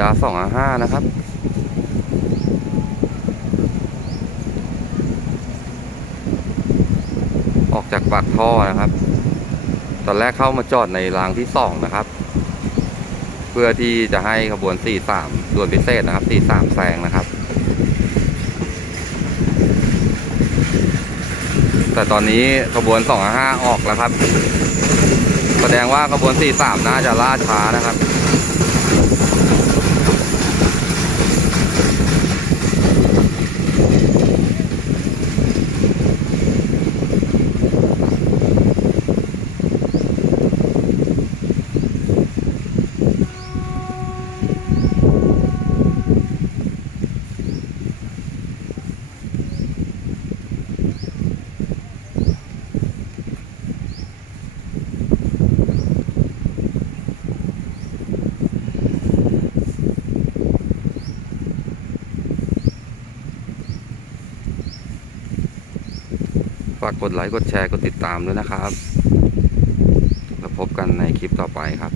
ดาสองห้านะครับ ออกจากปากท่อนะครับ ตอนแรกเข้ามาจอดในรางที่สองนะครับ เพื่อที่จะให้ขบวน 43 ด่วนพิเศษนะครับ 43 แซงนะครับ แต่ตอนนี้ขบวน 255 ออกแล้วครับ แสดงว่าขบวน 43 น่าจะล่าช้านะครับ ฝากกดไลค์กดแชร์กดติดตามด้วยนะครับแล้วพบกันในคลิปต่อไปครับ